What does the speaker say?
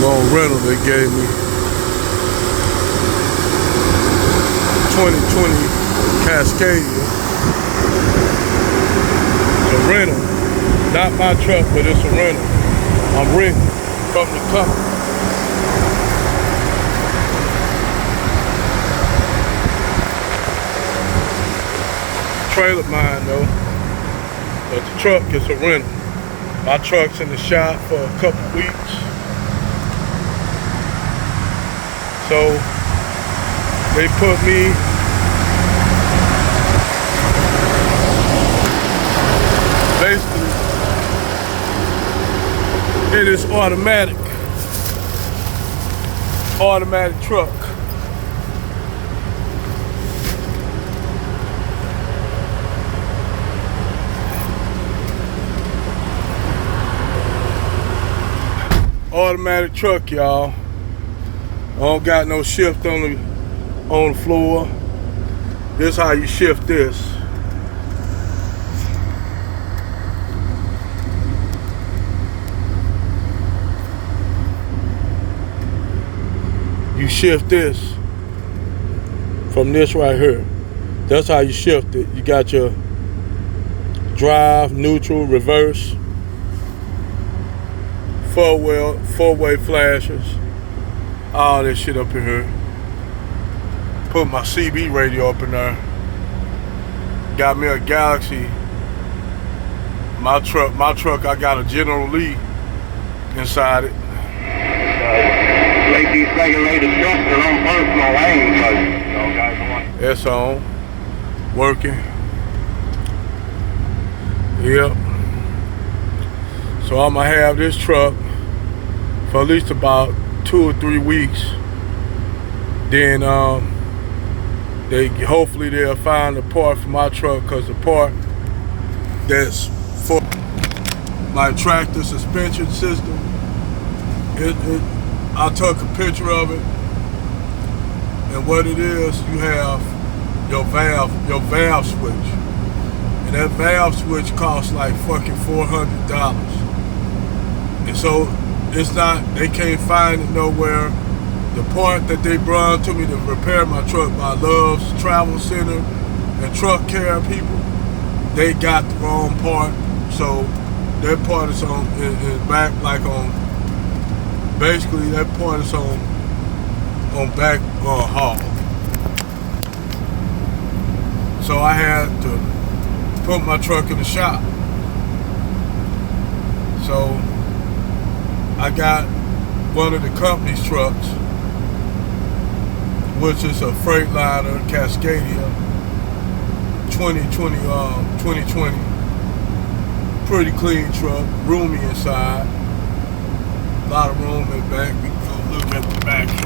doggone rental they gave me. 2020 Cascadia. It's a rental. Not my truck, but it's a rental. I'm renting from the company. Trailer mine though, but the truck is a rental. My truck's in the shop for a couple weeks. So they put me basically in this automatic truck. Automatic truck, y'all. I don't got no shift on the floor. This how you shift this. You shift this from this right here. That's how you shift it. You got your drive, neutral, reverse, four-way flashers, all this shit up in here. Put my CB radio up in there. Got me a Galaxy. My truck, I got a General Lee inside it. Make these regulated trucks their own personal lane, guys. It's on, working. Yep. So I'm gonna have this truck for at least about 2 or 3 weeks. Then hopefully they'll find a part for my truck, because the part that's for my tractor suspension system, I took a picture of it, and what it is, you have your valve switch, and that valve switch costs like fucking $400. And so it's not, they can't find it nowhere. The part that they brought to me to repair my truck by Love's Travel Center and Truck Care people, they got the wrong part. So that part is on is back, like on, basically that part is on back haul. So I had to put my truck in the shop. So I got one of the company's trucks, which is a Freightliner Cascadia 2020. Pretty clean truck, roomy inside. A lot of room in the back. We can go look at the back here.